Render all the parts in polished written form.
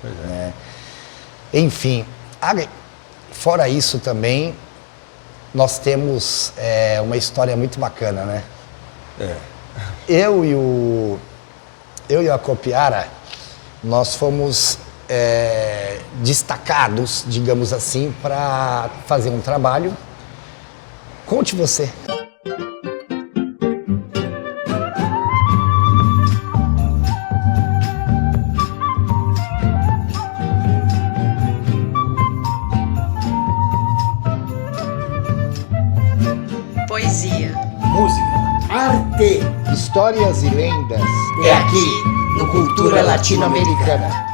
Pois é. né? Enfim, fora isso também, nós temos uma história muito bacana, né? É. Eu e a Copiara, nós fomos destacados, digamos assim, para fazer um trabalho. Conte você. Poesia. Música, arte, Histórias e lendas é aqui no Cultura Latino-Americana.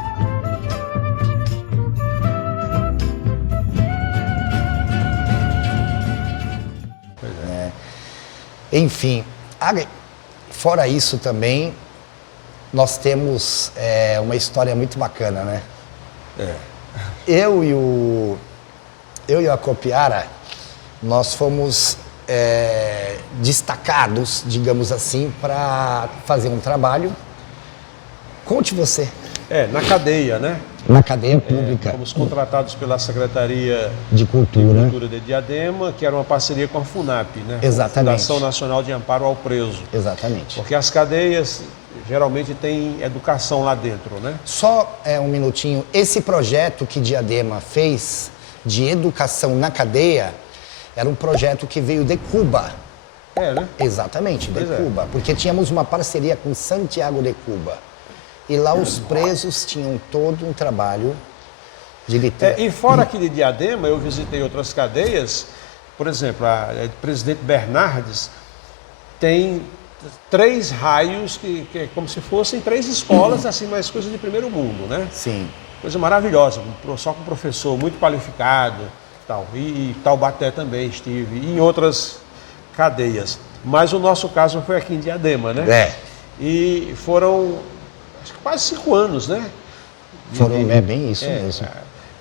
Enfim, fora isso também, nós temos uma história muito bacana, né? É. Eu e a Copiara, nós fomos destacados, digamos assim, para fazer um trabalho. Conte você. Na cadeia, né? Na cadeia pública Fomos contratados pela Secretaria de de Cultura. Cultura de Diadema, que era uma parceria com a FUNAP, né? Exatamente. Fundação Nacional de Amparo ao Preso. Exatamente. Porque as cadeias geralmente têm educação lá dentro, né? Só um minutinho. Esse projeto que Diadema fez de educação na cadeia era um projeto que veio de Cuba. Né? Exatamente, de Pois é. Cuba. Porque tínhamos uma parceria com Santiago de Cuba. E lá os presos tinham todo um trabalho de literatura. E fora aqui de Diadema, eu visitei outras cadeias. Por exemplo, a Presidente Bernardes tem 3 raios que é como se fossem 3 escolas, assim, mais coisa de primeiro mundo, né? Sim. Coisa maravilhosa, só com um professor muito qualificado, tal. E Taubaté também estive, e em outras cadeias. Mas o nosso caso foi aqui em Diadema, né? E foram, acho que quase 5 anos, né? É bem isso mesmo.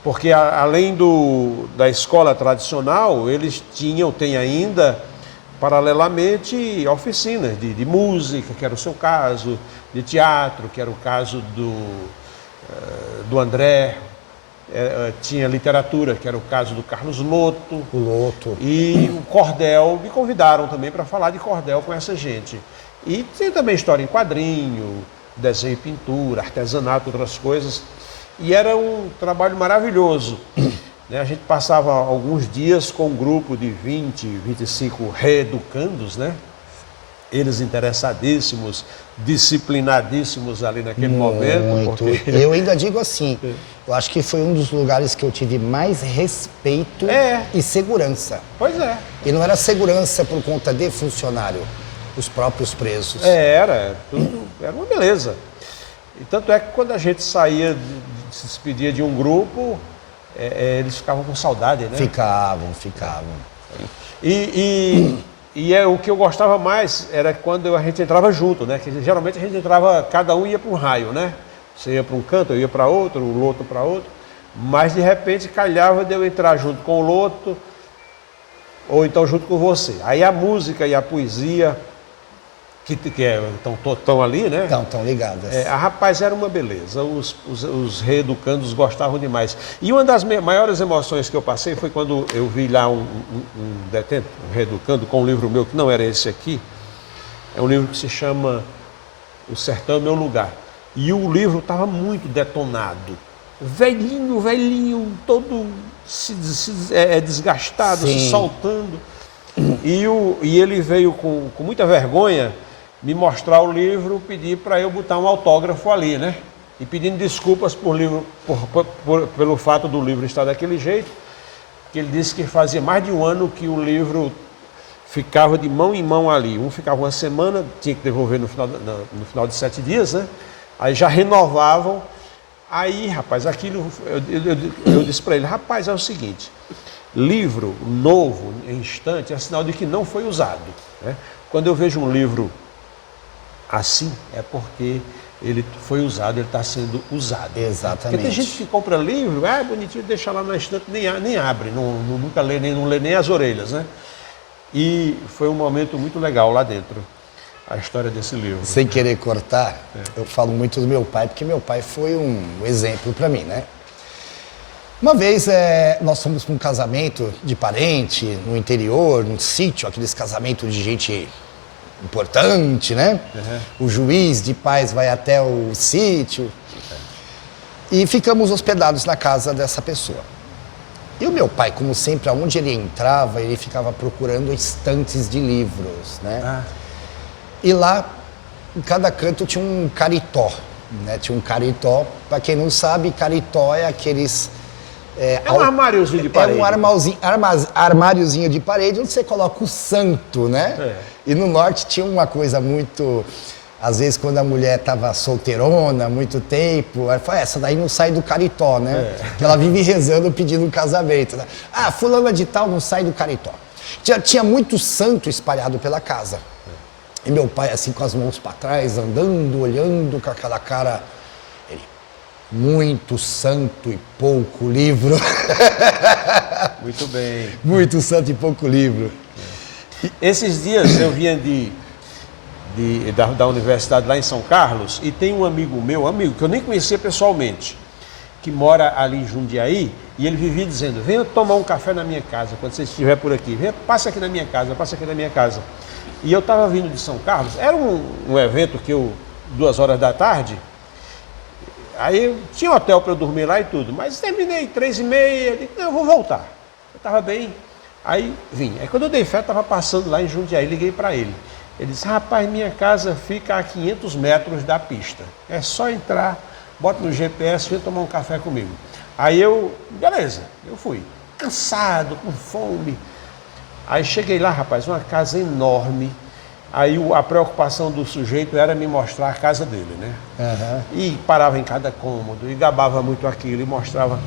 Porque além da escola tradicional, eles têm ainda, paralelamente, oficinas de música, que era o seu caso, de teatro, que era o caso do André, tinha literatura, que era o caso do Carlos Loto. O Loto. E o cordel, me convidaram também para falar de cordel com essa gente. E tem também história em quadrinho, desenho e pintura, artesanato, outras coisas. E era um trabalho maravilhoso. A gente passava alguns dias com um grupo de 20, 25 reeducandos, né? Eles interessadíssimos, disciplinadíssimos ali naquele momento. Muito. Porque... Eu ainda digo assim, eu acho que foi um dos lugares que eu tive mais respeito e segurança. Pois é. E não era segurança por conta de funcionário, os próprios presos. Era uma beleza. E tanto é que quando a gente saía, se despedia de um grupo, eles ficavam com saudade, né? Ficavam. E o que eu gostava mais era quando a gente entrava junto, né? Que geralmente a gente entrava, cada um ia para um raio, né? Você ia para um canto, eu ia para outro, o Loto para outro. Mas de repente calhava de eu entrar junto com o Loto, ou então junto com você. Aí a música e a poesia, que estão ali, né? Estão ligadas. Rapaz, era uma beleza. Os reeducandos gostavam demais. E uma das maiores emoções que eu passei foi quando eu vi lá um detento, um reeducando, com um livro meu, que não era esse aqui. É um livro que se chama O Sertão é Meu Lugar. E o livro estava muito detonado. Velhinho, todo desgastado, Sim. se soltando. E ele veio com muita vergonha me mostrar o livro, pedir para eu botar um autógrafo ali, né? E pedindo desculpas pelo fato do livro estar daquele jeito, que ele disse que fazia mais de um ano que o livro ficava de mão em mão ali. Um ficava uma semana, tinha que devolver no final de 7 dias, né? Aí já renovavam. Aí, rapaz, aquilo, eu disse para ele, rapaz, é o seguinte, livro novo, em instante, é sinal de que não foi usado, né? Quando eu vejo um livro assim, é porque ele foi usado, ele está sendo usado. Exatamente. Porque tem gente que compra livro, bonitinho, deixa lá na estante, nem abre, nunca lê, não lê nem as orelhas, né? E foi um momento muito legal lá dentro. a história desse livro. Sem querer cortar, eu falo muito do meu pai, porque meu pai foi um exemplo para mim, né? Uma vez nós fomos para um casamento de parente no interior, num sítio, aqueles casamentos de gente importante, né? O juiz de paz vai até o sítio. E ficamos hospedados na casa dessa pessoa. E o meu pai, como sempre, aonde ele entrava, ele ficava procurando estantes de livros, né? E lá, em cada canto tinha um caritó, né? Tinha um caritó, para quem não sabe, caritó é aqueles... É um armáriozinho de parede. É um armáriozinho de parede onde você coloca o santo, né? E no norte tinha uma coisa muito... Às vezes, quando a mulher estava solteirona há muito tempo, ela fala, essa daí não sai do caritó, né? Que ela vive rezando pedindo um casamento, né? Ah, fulana de tal não sai do caritó. Tinha muito santo espalhado pela casa. E meu pai, assim, com as mãos para trás, andando, olhando com aquela cara... Ele, muito santo e pouco livro. Muito bem. Muito santo e pouco livro. Esses dias eu vinha da universidade lá em São Carlos e tem um amigo que eu nem conhecia pessoalmente, que mora ali em Jundiaí, e ele vivia dizendo, venha tomar um café na minha casa, quando você estiver por aqui, passa aqui na minha casa, passa aqui na minha casa. E eu estava vindo de São Carlos, era um evento que 2 horas da tarde, aí tinha hotel para eu dormir lá e tudo, mas terminei 3h30, disse, não, eu vou voltar. Eu estava bem, aí vim. Aí quando eu dei fé, estava passando lá em Jundiaí, liguei para ele. Ele disse, rapaz, minha casa fica a 500 metros da pista, é só entrar, bota no GPS, vem tomar um café comigo. Aí beleza, eu fui, cansado, com fome. Aí cheguei lá, rapaz, uma casa enorme. Aí a preocupação do sujeito era me mostrar a casa dele, né? E parava em cada cômodo, e gabava muito aquilo, e mostrava.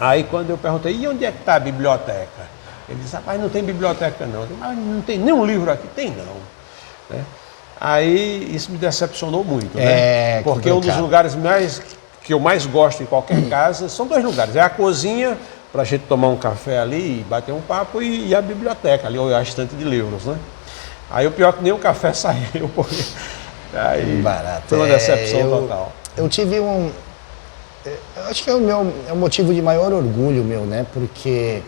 Aí quando eu perguntei, e onde é que está a biblioteca? Ele disse, rapaz, não tem biblioteca não. Eu disse, mas não tem nenhum livro aqui? Tem não. Né? Aí isso me decepcionou muito, né? Porque um dos lugares que eu mais gosto em qualquer casa, são 2 lugares. É a cozinha, para a gente tomar um café ali e bater um papo, e a biblioteca, ali, a estante de livros, né? Aí o pior é que nem o café saiu, porque aí foi uma decepção total. Eu tive eu acho que é o motivo de maior orgulho meu, né? Porque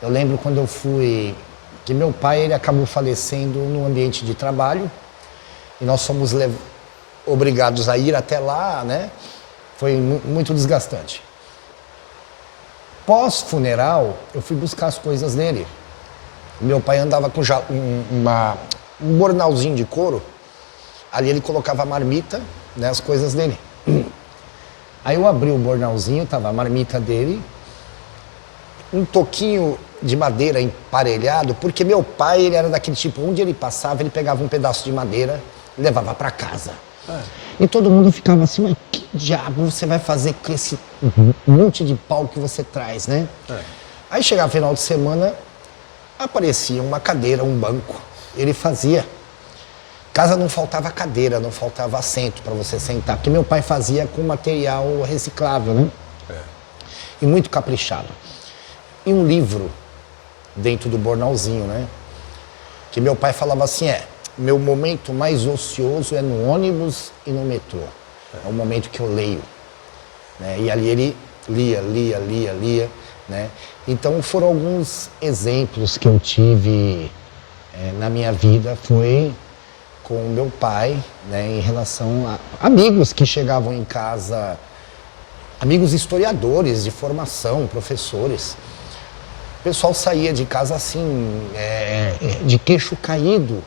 eu lembro quando eu fui, que meu pai, ele acabou falecendo no ambiente de trabalho, e nós fomos obrigados a ir até lá, né? Foi muito desgastante. Pós-funeral, eu fui buscar as coisas dele. Meu pai andava com um bornalzinho de couro, ali ele colocava a marmita, né, as coisas dele. Aí eu abri o bornalzinho, tava a marmita dele, um toquinho de madeira emparelhado, porque meu pai, ele era daquele tipo, onde ele passava, ele pegava um pedaço de madeira e levava para casa. E todo mundo ficava assim, mas que diabo você vai fazer com esse monte de pau que você traz, né? Aí chegava final de semana, aparecia uma cadeira, um banco, ele fazia. Casa não faltava cadeira, não faltava assento para você sentar, porque meu pai fazia com material reciclável, né? E muito caprichado. E um livro dentro do bornalzinho, né? Que meu pai falava assim, meu momento mais ocioso é no ônibus e no metrô. É o momento que eu leio. Né? E ali ele lia, né? Então foram alguns exemplos que eu tive na minha vida, foi com o meu pai, né, em relação a amigos que chegavam em casa, amigos historiadores de formação, professores. O pessoal saía de casa assim, de queixo caído,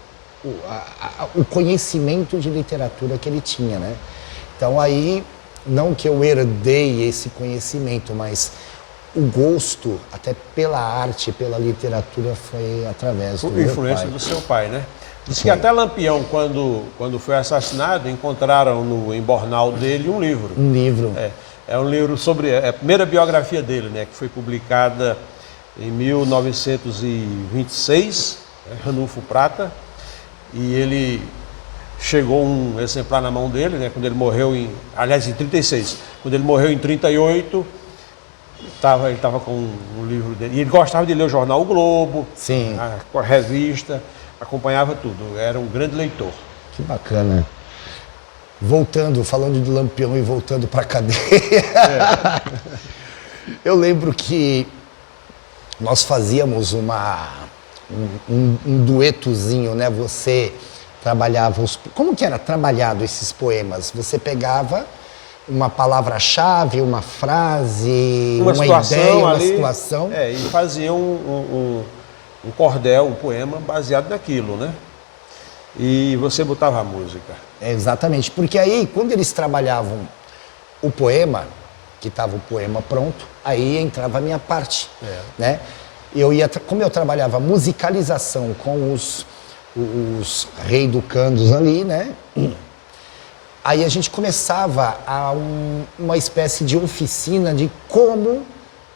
o conhecimento de literatura que ele tinha, né? Então aí, não que eu herdei esse conhecimento, mas o gosto, até pela arte, pela literatura, foi através do meu pai. Por influência do seu pai, né? Diz que até Lampião, quando foi assassinado, encontraram em bornal dele um livro. Um livro. É um livro sobre a primeira biografia dele, né? Que foi publicada em 1926, Ranulfo Prata, e ele chegou um exemplar na mão dele, né? Quando ele morreu em 36. Quando ele morreu em 38, ele estava com um livro dele. E ele gostava de ler o jornal O Globo, Sim. a revista. acompanhava tudo, era um grande leitor. Que bacana. Voltando, falando de Lampião e voltando para a cadeia. Eu lembro que nós fazíamos um duetozinho, né? Você trabalhava Como que era trabalhado esses poemas? Você pegava uma palavra-chave, uma frase, uma ideia, uma situação. E fazia um cordel, um poema baseado naquilo, né? E você botava a música. Exatamente, porque aí quando eles trabalhavam o poema, que estava o poema pronto, aí entrava a minha parte, né? Como eu trabalhava musicalização com os reeducandos ali, né? Aí a gente começava uma espécie de oficina de como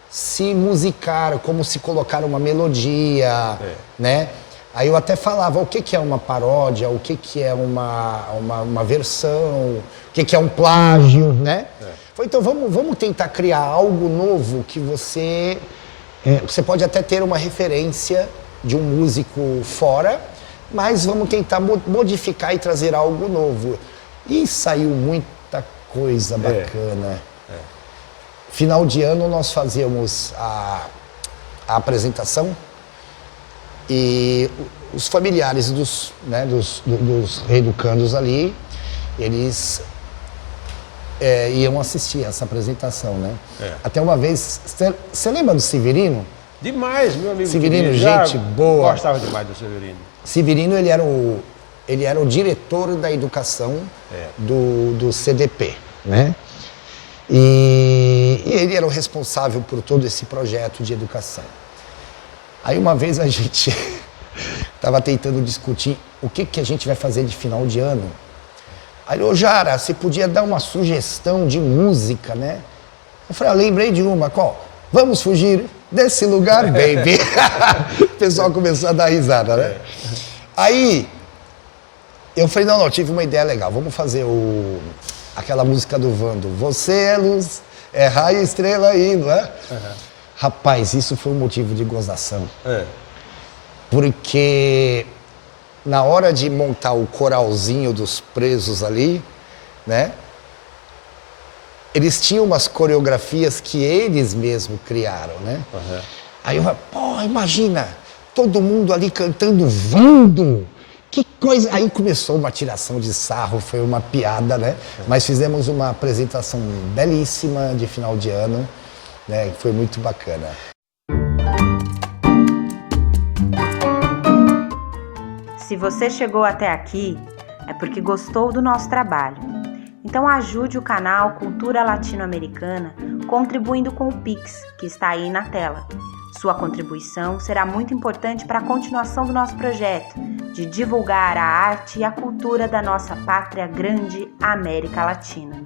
se musicar, como se colocar uma melodia, né? Aí eu até falava o que é uma paródia, o que é uma versão, o que é um plágio, né? Falei, então vamos tentar criar algo novo que você pode até ter uma referência de um músico fora, mas vamos tentar modificar e trazer algo novo. E saiu muita coisa bacana. Final de ano nós fazíamos a apresentação e os familiares dos reeducandos ali, eles iam assistir essa apresentação, né? Até uma vez, você lembra do Severino? Demais, meu amigo. Severino, gente boa. Gostava demais do Severino. Severino, ele era o diretor da educação do CDP, né? E ele era o responsável por todo esse projeto de educação. Aí uma vez a gente estava tentando discutir o que a gente vai fazer de final de ano. Aí, ô Jara, você podia dar uma sugestão de música, né? Eu falei, lembrei de uma, qual? Vamos fugir desse lugar, baby. O pessoal começou a dar risada, né? Aí, eu falei, não, tive uma ideia legal, vamos fazer aquela música do Vando. Você é luz, é raio, estrela aí, não é? Rapaz, isso foi um motivo de gozação. Porque na hora de montar o coralzinho dos presos ali, né? Eles tinham umas coreografias que eles mesmos criaram, né? Aí eu falei, pô, imagina, todo mundo ali cantando Vando. Que coisa! Aí começou uma tiração de sarro, foi uma piada, né? Mas fizemos uma apresentação belíssima de final de ano, né? Foi muito bacana. Se você chegou até aqui, é porque gostou do nosso trabalho. Então ajude o canal Cultura Latino-Americana contribuindo com o Pix, que está aí na tela. Sua contribuição será muito importante para a continuação do nosso projeto de divulgar a arte e a cultura da nossa pátria grande América Latina.